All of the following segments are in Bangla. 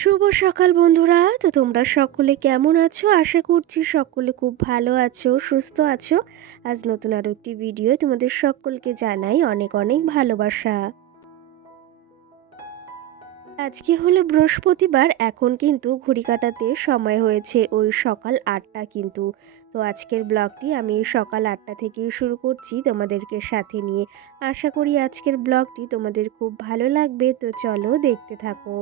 শুভ সকাল বন্ধুরা। তো তোমরা সকলে কেমন আছো? আশা করছি সকলে খুব ভালো আছো, সুস্থ আছো। আজ নতুন আরও একটি ভিডিও তোমাদের সকলকে জানাই অনেক অনেক ভালোবাসা। আজকে হলো বৃহস্পতিবার, এখন কিন্তু ঘড়ি কাটাতে সময় হয়েছে ওই সকাল ৮টা কিন্তু। তো আজকের ব্লগটি আমি সকাল ৮টা থেকেই শুরু করছি তোমাদেরকে সাথে নিয়ে। আশা করি আজকের ব্লগটি তোমাদের খুব ভালো লাগবে, তো চলো দেখতে থাকো।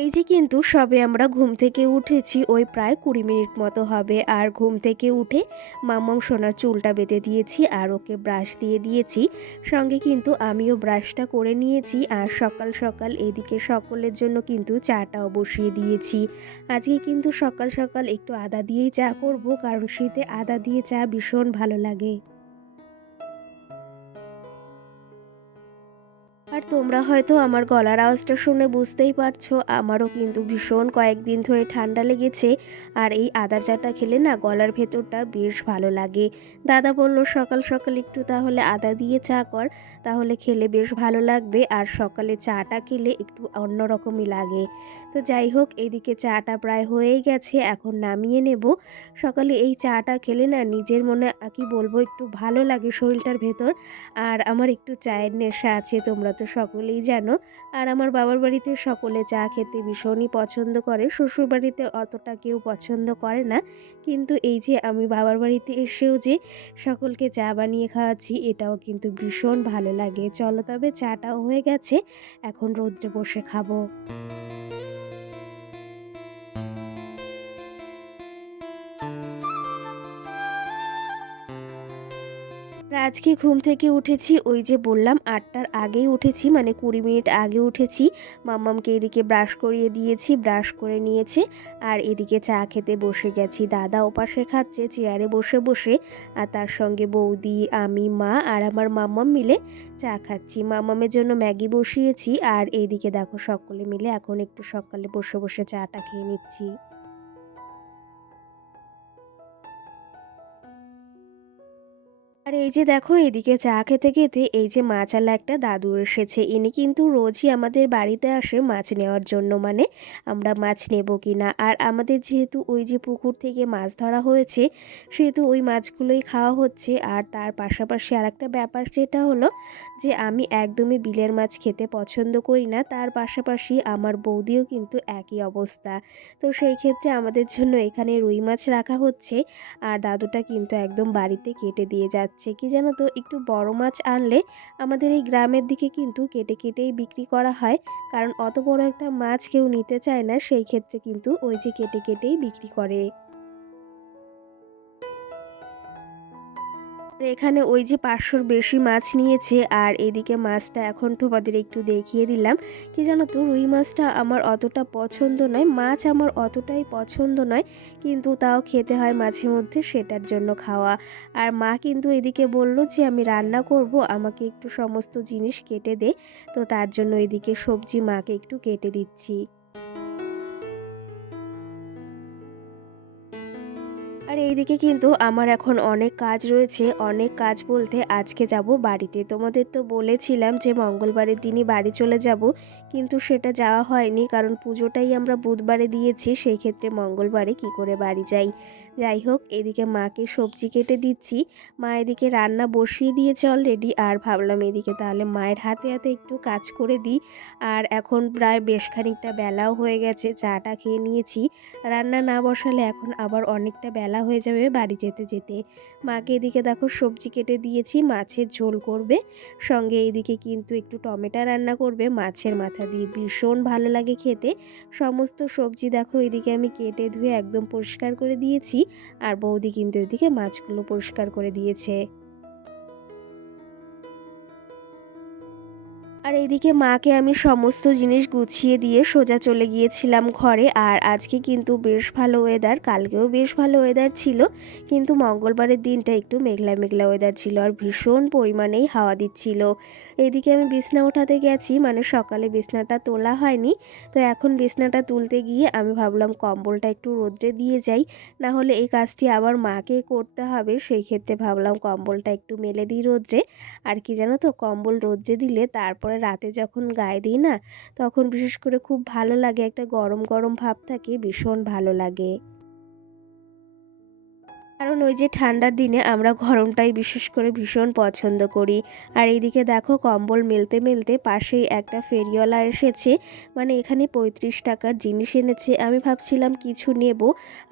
এই যে কিন্তু সবে আমরা ঘুম থেকে উঠেছি, ওই প্রায় ২০ মিনিট মতো হবে। আর ঘুম থেকে উঠে মাম্মাম সোনার চুলটা বেঁধে দিয়েছি আর ওকে ব্রাশ দিয়ে দিয়েছি। সঙ্গে কিন্তু আমিও ব্রাশটা করে নিয়েছি। আর সকাল সকাল এদিকে সকলের জন্য কিন্তু চাটাও বসিয়ে দিয়েছি। আজকে কিন্তু সকাল সকাল একটু আদা দিয়েই চা করব, কারণ শীতে আদা দিয়ে চা ভীষণ ভালো লাগে। আর তোমরা হয়তো আমার গলার আওয়াজটা শুনে বুঝতেই পারছো, আমারও কিন্তু ভীষণ কয়েকদিন ধরে ঠান্ডা লেগেছে। আর এই আদা চাটা খেলে না গলার ভেতরটা বেশ ভালো লাগে। দাদা বলল সকাল সকাল একটু তাহলে আদা দিয়ে চা কর, তাহলে খেলে বেশ ভালো লাগবে। আর সকালে চাটা খেলে একটু অন্যরকমই লাগে। তো যাই হোক, এদিকে চাটা প্রায় হয়েই গেছে, এখন নামিয়ে নেব। সকালে এই চাটা খেলে না নিজের মনে কি বলবো, একটু ভালো লাগে শরীরটার ভেতর। আর আমার একটু চায়ের নেশা আছে, তোমরা তো সকলেই জানো। আর আমার বাবার বাড়িতে সকলে চা খেতে ভীষণই পছন্দ করে, শ্বশুরবাড়িতে অতটা কেউ পছন্দ করে না। কিন্তু এই যে আমি বাবার বাড়িতে এসেও যে সকলকে চা বানিয়ে খাওয়াচ্ছি, এটাও কিন্তু ভীষণ ভালো লাগে। চলো তবে চাটাও হয়ে গেছে, এখন রোদ্রে বসে খাবো। আর আজকে ঘুম থেকে উঠেছি, ওই যে বললাম ৮টার আগেই উঠেছি, মানে ২০ মিনিট আগে উঠেছি। মাম্মামকে এদিকে ব্রাশ করিয়ে দিয়েছি, ব্রাশ করে নিয়েছে। আর এদিকে চা খেতে বসে গেছি। দাদা ওপাশে খাচ্ছে চেয়ারে বসে বসে, আর তার সঙ্গে বৌদি, আমি, মা আর আমার মাম্মাম মিলে চা খাচ্ছি। মাম্মামের জন্য ম্যাগি বসিয়েছি। আর এইদিকে দেখো সকলে মিলে এখন একটু সকালে বসে বসে চাটা খেয়ে নিচ্ছি। আর এই যে দেখো এদিকে চা খেতে খেতে এই যে মাছওয়ালা একটা দাদু এসেছে। ইনি কিন্তু রোজই আমাদের বাড়িতে আসে মাছ নেওয়ার জন্য, মানে আমরা মাছ নেব কিনা। আর আমাদের যেহেতু ওই যে পুকুর থেকে মাছ ধরা হয়েছে, সেহেতু ওই মাছগুলোই খাওয়া হচ্ছে। আর তার পাশাপাশি আর একটা ব্যাপার যেটা হলো যে আমি একদমই বিলের মাছ খেতে পছন্দ করি না, তার পাশাপাশি আমার বৌদিও কিন্তু একই অবস্থা। তো সেই ক্ষেত্রে আমাদের জন্য এখানে রুই মাছ রাখা হচ্ছে। আর দাদুটা কিন্তু একদম বাড়িতে কেটে দিয়ে যাচ্ছে। কি জানো তো, একটু বড় মাছ আনলে আমাদের এই গ্রামের দিকে কিন্তু কেটে কেটেই বিক্রি করা হয়, কারণ অত বড় একটা মাছ কেউ নিতে চায় না, সেই ক্ষেত্রে কিন্তু ওই যে কেটে কেটেই বিক্রি করে। আর এখানে ওই যে ৫০০-র বেশি মাছ নিয়েছে। আর এদিকে মাছটা এখন তোমাদের একটু দেখিয়ে দিলাম। কি জানো তো, রুই মাছটা আমার অতটা পছন্দ নয়, মাছ আমার অতটাই পছন্দ নয়, কিন্তু তাও খেতে হয় মাঝে মধ্যে, সেটার জন্য খাওয়া। আর মা কিন্তু এদিকে বলল যে আমি রান্না করব, আমাকে একটু সমস্ত জিনিস কেটে দে। তো তার জন্য এদিকে সবজি মাকে একটু কেটে দিচ্ছি। আর এইদিকে কিন্তু আমার এখন অনেক কাজ রয়েছে, অনেক কাজ বলতে আজকে যাব বাড়িতে। তোমাদের তো বলেছিলাম যে মঙ্গলবারের দিনই বাড়ি চলে যাব, কিন্তু সেটা যাওয়া হয়নি, কারণ পুজোটাই আমরা বুধবারে দিয়েছি, সেই ক্ষেত্রে মঙ্গলবারে কি করে বাড়ি যাই। যাই হোক, এদিকে মাকে সবজি কেটে দিচ্ছি, মা এদিকে রান্না বসিয়ে দিয়েছে অলরেডি। আর ভাবলাম এদিকে তাহলে মায়ের হাতে হাতে একটু কাজ করে দিই। আর এখন প্রায় বেশ খানিকটা বেলাও হয়ে গেছে, চাটা খেয়ে নিয়েছি। রান্না না বসালে এখন আবার অনেকটা বেলা হয়ে যাবে বাড়ি যেতে যেতে। মাকে এদিকে দেখো সবজি কেটে দিয়েছি, মাছের ঝোল করবে, সঙ্গে এইদিকে কিন্তু একটু টমেটো রান্না করবে মাছের মাথা দিয়ে, ভীষণ ভালো লাগে খেতে। সমস্ত সবজি দেখো এদিকে আমি কেটে ধুয়ে একদম পরিষ্কার করে দিয়েছি। আর বৌদি কিন্তু এদিকে মাছগুলো পরিষ্কার করে দিয়েছে। আর এইদিকে মাকে আমি সমস্ত জিনিস গুছিয়ে দিয়ে সোজা চলে গিয়েছিলাম ঘরে। আর আজকে কিন্তু বেশ ভালো ওয়েদার, কালকেও বেশ ভালো ওয়েদার ছিল, কিন্তু মঙ্গলবারের দিনটা একটু মেঘলা মেঘলা ওয়েদার ছিল, আর ভীষণ পরিমাণেই হাওয়া দিচ্ছিল। এইদিকে আমি বিছনা ওঠাতে গেছি, মানে সকালে বিছনাটা তোলা হয়নি। তো এখন বিছনাটা তুলতে গিয়ে আমি ভাবলাম কম্বলটা একটু রোদ্রে দিয়ে যাই, না হলে এই কাজটি আবার মাকে করতে হবে, সেই ক্ষেত্রে ভাবলাম কম্বলটা একটু মেলে দিই রোদ্রে। আর কি জানো তো, কম্বল রোদ্রে দিলে তারপরে তারপরে রাতে যখন গায়ে দিই না, তখন বিশেষ করে খুব ভালো লাগে, একটা গরম গরম ভাব থাকে, ভীষণ ভালো লাগে। কারণ ওই যে ঠান্ডার দিনে আমরা গরমটাই বিশেষ করে ভীষণ পছন্দ করি। আর এইদিকে দেখো কম্বল মেলতে মেলতে পাশেই একটা ফেরিওয়ালা এসেছে, মানে এখানে 35 টাকার জিনিস এনেছে। আমি ভাবছিলাম কিছু নেব,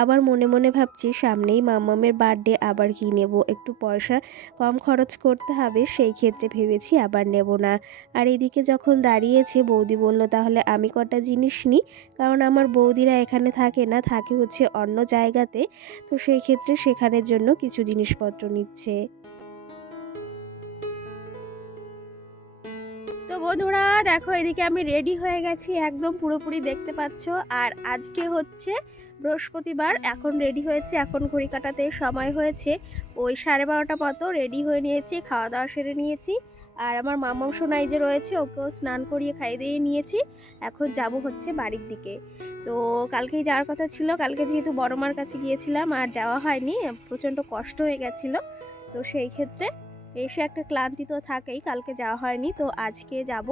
আবার মনে মনে ভাবছি সামনেই মাম্মামের বার্থডে, আবার কি নেব, একটু পয়সা কম খরচ করতে হবে, সেই ক্ষেত্রে ভেবেছি আবার নেব না। আর এদিকে যখন দাঁড়িয়েছে বৌদি বলল তাহলে আমি কটা জিনিস নিই, কারণ আমার বৌদিরা এখানে থাকে না, থাকে হচ্ছে অন্য জায়গাতে, তো সেই ক্ষেত্রে সেখানের জন্য কিছু জিনিসপত্র নিচ্ছে। তো বন্ধুরা দেখো, এদিকে আমি রেডি হয়ে গেছি একদম পুরোপুরি, দেখতে পাচ্ছ। আর আজকে হচ্ছে বৃহস্পতিবার, এখন রেডি হয়েছে, এখন ঘড়ি কাটাতে সময় হয়েছে ওই 12:30 মতো। রেডি হয়ে নিয়েছি, খাওয়া দাওয়া সেরে নিয়েছি। আর আমার মামাও সোনাই যে রয়েছে, ওকেও স্নান করিয়ে খাইয়ে দিয়ে নিয়েছি। এখন যাব হচ্ছে বাড়ির দিকে। তো কালকেই যাওয়ার কথা ছিল, কালকে যেহেতু বড় মার কাছে গিয়েছিলাম আর যাওয়া হয়নি, প্রচণ্ড কষ্ট হয়ে গেছিলো। তো সেই ক্ষেত্রে এসে একটা ক্লান্তি তো থাকেই, কালকে যাওয়া হয়নি, তো আজকে যাব।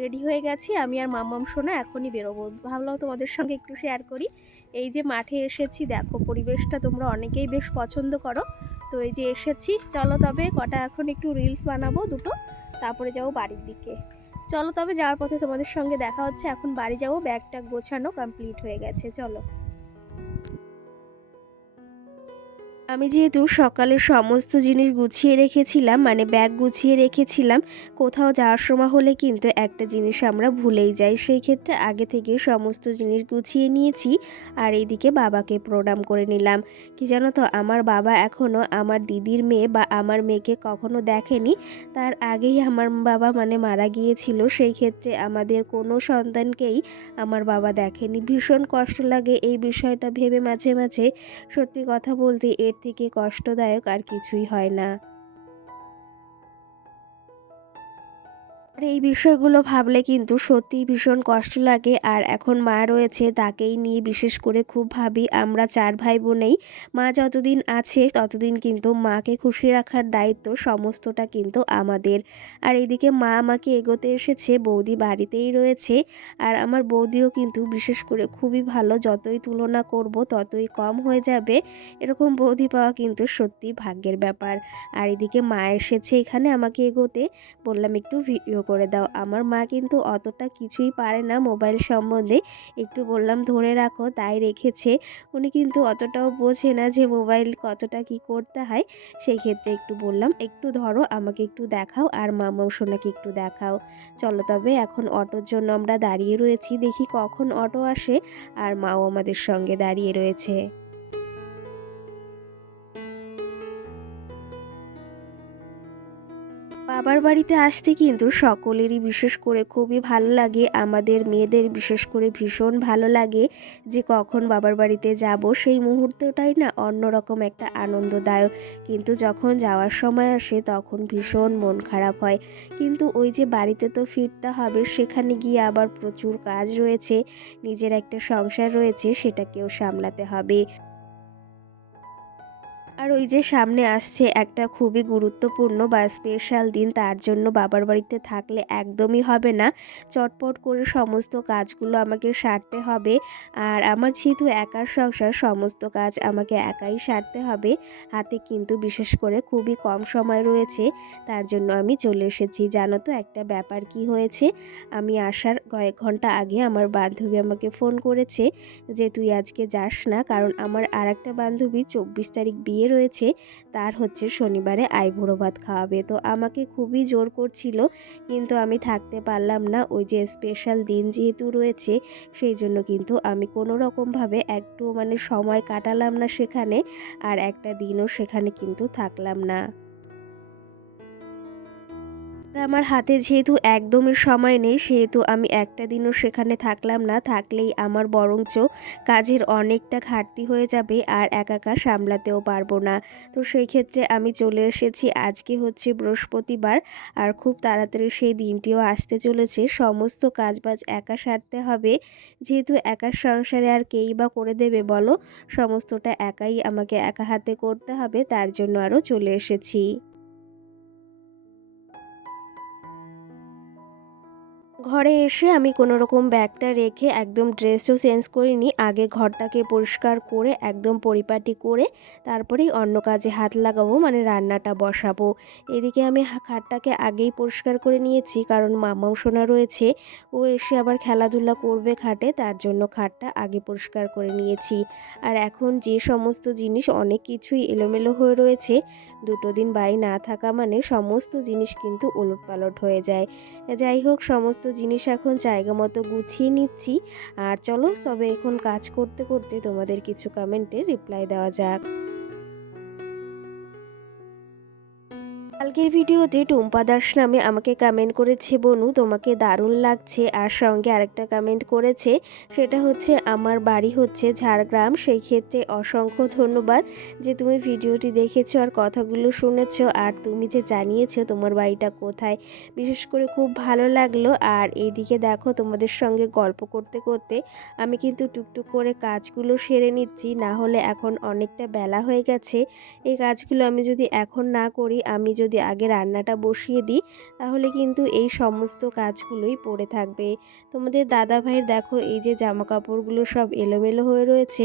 রেডি হয়ে গেছি আমি আর মাম্মাম সোনা, এখনই বেরোবো। ভাবলাম তোমাদের সঙ্গে একটু শেয়ার করি। এই যে মাঠে এসেছি, দেখো পরিবেশটা তোমরা অনেকেই বেশ পছন্দ করো। তো এই যে এসেছি, চলো তবে কটা এখন একটু রিলস বানাবো দুটো, তারপরে যাবো বাড়ির দিকে। চলো তবে, যাওয়ার পথে তোমাদের সঙ্গে দেখা হচ্ছে। এখন বাড়ি যাবো, ব্যাগ ট্যাগ গোছানো কমপ্লিট হয়ে গেছে, চলো। আমি যেহেতু সকালে সমস্ত জিনিস গুছিয়ে রেখেছিলাম, মানে ব্যাগ গুছিয়ে রেখেছিলাম, কোথাও যাওয়ার সময় হলে কিন্তু একটা জিনিস আমরা ভুলেই যাই, সেই ক্ষেত্রে আগে থেকে সমস্ত জিনিস গুছিয়ে নিয়েছি। আর এইদিকে বাবাকে প্রণাম করে নিলাম। কি জানো তো, আমার বাবা এখনও আমার দিদির মেয়ে বা আমার মেয়েকে কখনো দেখেনি। তার আগেই আমার বাবা মানে মারা গিয়েছিল, সেই ক্ষেত্রে আমাদের কোনো সন্তানকেই আমার বাবা দেখেনি। ভীষণ কষ্ট লাগে এই বিষয়টা ভেবে মাঝে মাঝে। সত্যি কথা বলতে এর থেকে কষ্টদায়ক আর কিছুই হয় না। আর এই বিষয়গুলো ভাবলে কিন্তু সত্যিই ভীষণ কষ্ট লাগে। আর এখন মা রয়েছে, তাকেই নিয়ে বিশেষ করে খুব ভাবি। আমরা 4 ভাই বোনেই, মা যতদিন আছে ততদিন কিন্তু মাকে খুশি রাখার দায়িত্ব সমস্তটা কিন্তু আমাদের। আর এদিকে মা আমাকে এগোতে এসেছে, বৌদি বাড়িতেই রয়েছে। আর আমার বৌদিও কিন্তু বিশেষ করে খুবই ভালো, যতই তুলনা করব ততই কম হয়ে যাবে। এরকম বৌদি পাওয়া কিন্তু সত্যিই ভাগ্যের ব্যাপার। আর এদিকে মা এসেছে এখানে আমাকে এগোতে, বললাম একটু ভিডিও করে দাও। আমার মা কিন্তু অতটা কিছুই পারে না মোবাইল সম্বন্ধে, একটু বললাম ধরে রাখো, তাই রেখেছে। উনি কিন্তু অতটাও বোঝে না যে মোবাইল কতটা কি করতে হয়, সেই ক্ষেত্রে একটু বললাম একটু ধরো, আমাকে একটু দেখাও আর মামাও সোনাকে একটু দেখাও। চলো তবে, এখন অটোর জন্য আমরা দাঁড়িয়ে রয়েছি, দেখি কখন অটো আসে। আর মাও আমাদের সঙ্গে দাঁড়িয়ে রয়েছে। বাবার বাড়িতে আসতে কিন্তু সকলেরই বিশেষ করে খুবই ভালো লাগে, আমাদের মেয়েদের বিশেষ করে ভীষণ ভালো লাগে যে কখন বাবার বাড়িতে যাব। সেই মুহূর্তটাই না অন্যরকম একটা আনন্দদায়ক, কিন্তু যখন যাওয়ার সময় আসে তখন ভীষণ মন খারাপ হয়। কিন্তু ওই যে বাড়িতে তো ফিরতে হবে, সেখানে গিয়ে আবার প্রচুর কাজ রয়েছে, নিজের একটা সংসার রয়েছে, সেটাকেও সামলাতে হবে। আর ওই যে সামনে আসছে একটা খুবই গুরুত্বপূর্ণ বা স্পেশাল দিন, তার জন্য বাবার বাড়িতে থাকলে একদমই হবে না, চটপট করে সমস্ত কাজগুলো আমাকে সারতে হবে। আর আমার যেহেতু একার সংসার, সমস্ত কাজ আমাকে একাই সারতে হবে, হাতে কিন্তু বিশেষ করে খুবই কম সময় রয়েছে, তার জন্য আমি চলে এসেছি। জানো তো একটা ব্যাপার কি হয়েছে, আমি আসার কয়েক ঘন্টা আগে আমার বান্ধবী আমাকে ফোন করেছে যে তুই আজকে যাস না, কারণ আমার আর একটা বান্ধবীর 24 তারিখ বিয়ে রয়েছে, তার হচ্ছে শনিবারে আইবুড়ো ভাত খাওয়াবে। তো আমাকে খুবই জোর করছিল, কিন্তু আমি থাকতে পারলাম না, ওই যে স্পেশাল দিন যেহেতু রয়েছে, সেই জন্য কিন্তু আমি কোনো রকমভাবে একটু মানে সময় কাটালাম না সেখানে, আর একটা দিনও সেখানে কিন্তু থাকলাম না। আমার হাতে যেহেতু একদমই সময় নেই, সেহেতু আমি একটা দিনও সেখানে থাকলাম না, থাকলেই আমার বরঞ্চ কাজের অনেকটা ঘাটতি হয়ে যাবে আর একা একা সামলাতেও পারবো না। তো সেই ক্ষেত্রে আমি চলে এসেছি। আজকে হচ্ছে বৃহস্পতিবার, আর খুব তাড়াতাড়ি সেই দিনটিও আসতে চলেছে, সমস্ত কাজবাজ একা সারতে হবে। যেহেতু একার সংসারে আর কেই বা করে দেবে বলো, সমস্তটা একাই আমাকে একা হাতে করতে হবে, তার জন্য আরও চলে এসেছি। ঘরে এসে আমি কোনো রকম ব্যাগটা রেখে একদম ড্রেসও চেঞ্জ করিনি, আগে ঘরটাকে পরিষ্কার করে একদম পরিপাটি করে তারপরেই অন্য কাজে হাত লাগাবো, মানে রান্নাটা বসাবো। এদিকে আমি খাটটাকে আগেই পরিষ্কার করে নিয়েছি, কারণ মামাও সোনা রয়েছে, ও এসে আবার খেলাধুলা করবে খাটে, তার জন্য খাটটা আগে পরিষ্কার করে নিয়েছি। আর এখন যে সমস্ত জিনিস অনেক কিছুই এলোমেলো হয়ে রয়েছে, দুটো দিন বাড়ি না থাকা মানে সমস্ত জিনিস কিন্তু ওলটপালট হয়ে যায়। যাই হোক, সমস্ত জিনিস এখন জায়গা মতো গুছিয়ে নিচ্ছি। আর চলো তবে এখন কাজ করতে করতে তোমাদের কিছু কমেন্টে রিপ্লাই দেওয়া যাক। কালকের ভিডিওতে টুম্পা দাস নামে আমাকে কমেন্ট করেছে, বনু তোমাকে দারুণ লাগছে, আর সঙ্গে আরেকটা কমেন্ট করেছে, সেটা হচ্ছে আমার বাড়ি হচ্ছে ঝাড়গ্রাম, সেই ক্ষেত্রে অসংখ্য ধন্যবাদ যে তুমি ভিডিওটি দেখেছো আর কথাগুলো শুনেছো, আর তুমি যে জানিয়েছো তোমার বাড়িটা কোথায়, বিশেষ করে খুব ভালো লাগলো। আর এইদিকে দেখো তোমাদের সঙ্গে গল্প করতে করতে আমি কিন্তু টুকটুক করে কাজগুলো সেরে নিচ্ছি, না হলে এখন অনেকটা বেলা হয়ে গেছে। এই কাজগুলো আমি যদি এখন না করি, আমি যদি আগে রান্নাটা বসিয়ে দিই, তাহলে কিন্তু এই সমস্ত কাজগুলোই পড়ে থাকবে। তোমাদের দাদা ভাইয়ের দেখো এই যে জামা কাপড়গুলো সব এলোমেলো হয়ে রয়েছে,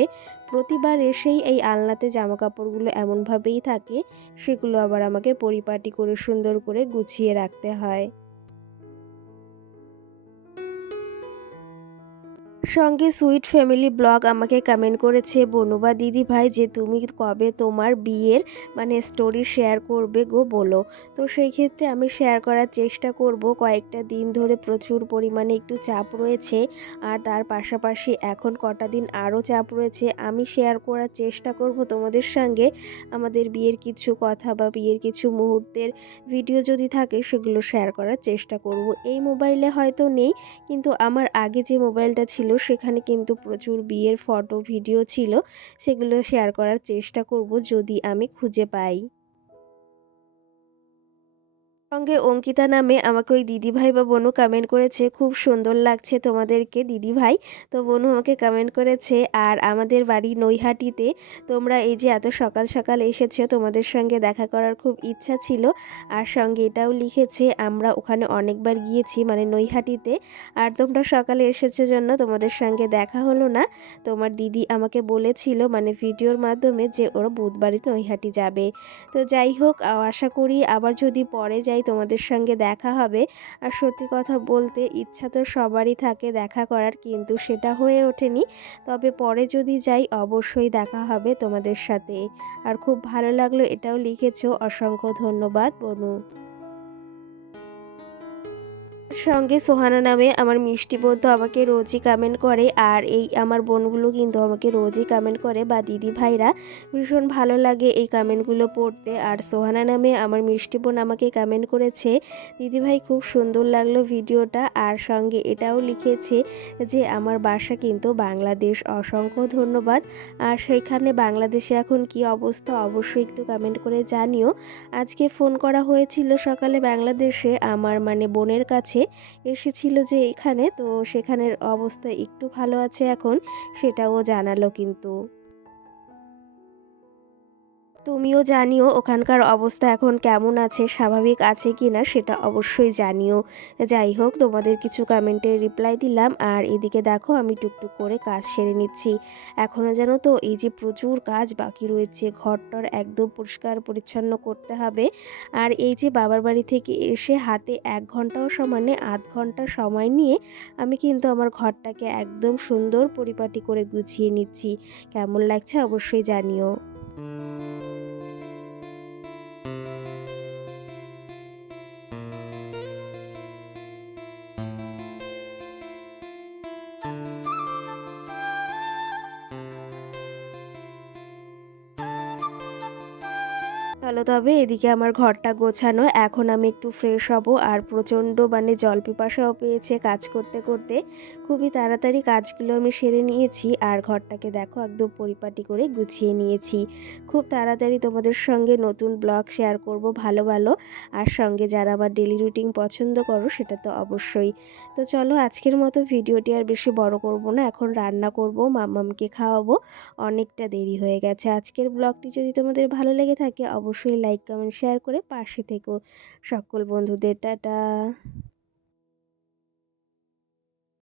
প্রতিবার এসেই এই আলনাতে জামা কাপড়গুলো এমনভাবেই থাকে, সেগুলো আবার আমাকে পরিপাটি করে সুন্দর করে গুছিয়ে রাখতে হয়। সঙ্গে সুইট ফ্যামিলি ব্লগ আমাকে কমেন্ট করেছে, বনুবা দিদি ভাই যে তুমি কবে তোমার বিয়ের মানে স্টোরি শেয়ার করবে গো বলো। তো সেই ক্ষেত্রে আমি শেয়ার করার চেষ্টা করব, কয়েকটা দিন ধরে প্রচুর পরিমাণে একটু চাপ রয়েছে, আর তার পাশাপাশি এখন কটা দিন আরও চাপ রয়েছে। আমি শেয়ার করার চেষ্টা করব তোমাদের সঙ্গে আমাদের বিয়ের কিছু কথা বা বিয়ের কিছু মুহূর্তের ভিডিও যদি থাকে সেগুলো শেয়ার করার চেষ্টা করব। এই মোবাইলে হয়তো নেই, কিন্তু আমার আগে যে মোবাইলটা ছিল সেখানে কিন্তু প্রচুর বিয়ের ফটো ভিডিও ছিল, সেগুলো শেয়ার করার চেষ্টা করব যদি আমি খুঁজে পাই। সঙ্গে অঙ্কিতা নামে আমাকে ওই দিদিভাই বা বোনু কমেন্ট করেছে, খুব সুন্দর লাগছে তোমাদেরকে দিদিভাই। তো বোনু আমাকে কমেন্ট করেছে, আর আমাদের বাড়ি নৈহাটিতে, তোমরা এই যে এত সকাল সকাল এসেছো, তোমাদের সঙ্গে দেখা করার খুব ইচ্ছা ছিল। আর সঙ্গে এটাও লিখেছে, আমরা ওখানে অনেকবার গিয়েছি মানে নৈহাটিতে, আর তোমরা সকালে এসেছো জন্য তোমাদের সঙ্গে দেখা হলো না। তোমার দিদি আমাকে বলেছিল মানে ভিডিওর মাধ্যমে যে ওরা বুধবারই নৈহাটি যাবে। তো যাই হোক, আশা করি আবার যদি পরে যাই তোমাদের সঙ্গে দেখা হবে। আর সত্যি কথা বলতে ইচ্ছা তো সবারই থাকে দেখা করার, কিন্তু সেটা হয়ে ওঠেনি। তবে পরে যদি যাই অবশ্যই দেখা হবে তোমাদের সাথে। আর খুব ভালো লাগলো এটাও লিখেছো, অসংখ্য ধন্যবাদ বনু। সঙ্গে সোহানা নামে আমার মিষ্টি বোন তো আমাকে রোজই কমেন্ট করে, আর এই আমার বোনগুলো কিন্তু আমাকে রোজই কমেন্ট করে বা দিদি ভাইরা, ভীষণ ভালো লাগে এই কমেন্টগুলো পড়তে। আর সোহানা নামে আমার মিষ্টি বোন আমাকে কমেন্ট করেছে, দিদি ভাই খুব সুন্দর লাগলো ভিডিওটা, আর সঙ্গে এটাও লিখেছে যে আমার বাসা কিন্তু বাংলাদেশ, অসংখ্য ধন্যবাদ। আর সেখানে বাংলাদেশে এখন কি অবস্থা অবশ্যই একটু কমেন্ট করে জানিও। আজকে ফোন করা হয়েছিল সকালে বাংলাদেশে আমার মানে বোনের কাছে এসেছিল যে এখানে, তো সেখানের অবস্থা একটু ভালো আছে এখন, সেটাও জানালো কিন্তু। তুমিও জানিও ওখানকার অবস্থা এখন কেমন আছে, স্বাভাবিক আছে কি না সেটা অবশ্যই জানিও। যাই হোক, তোমাদের কিছু কমেন্টে রিপ্লাই দিলাম, আর এদিকে দেখো আমি টুকটুক করে কাজ সেরে নিচ্ছি। এখনও জানো তো এই যে প্রচুর কাজ বাকি রয়েছে, ঘরটর একদম পরিষ্কার পরিচ্ছন্ন করতে হবে। আর এই যে বাবার বাড়ি থেকে এসে হাতে 1 ঘন্টাও সমানে আধ ঘন্টা সময় নিয়ে আমি কিন্তু আমার ঘরটাকে একদম সুন্দর পরিপাটি করে গুছিয়ে নিচ্ছি। কেমন লাগছে অবশ্যই জানিও। চলো তবে এদিকে আমার ঘরটা গোছানো, এখন আমি একটু ফ্রেশ হব। আর প্রচণ্ড মানে জল পিপাসাও পেয়েছে কাজ করতে করতে, খুবই তাড়াতাড়ি কাজগুলো আমি সেরে নিয়েছি, আর ঘরটাকে দেখো একদম পরিপাটি করে গুছিয়ে নিয়েছি। খুব তাড়াতাড়ি তোমাদের সঙ্গে নতুন ব্লগ শেয়ার করব ভালো ভালো, আর সঙ্গে যারা আমার ডেলি রুটিন পছন্দ করো সেটা তো অবশ্যই। তো চলো আজকের মতো ভিডিওটি আর বেশি বড় করব না, এখন রান্না করব, মাম্মামকে খাওয়াবো, অনেকটা দেরি হয়ে গেছে। আজকের ব্লগটি যদি তোমাদের ভালো লেগে থাকে অবশ্যই লাইক কমেন্ট শেয়ার করে পাশে থেকো। সকল বন্ধুদের টাটা।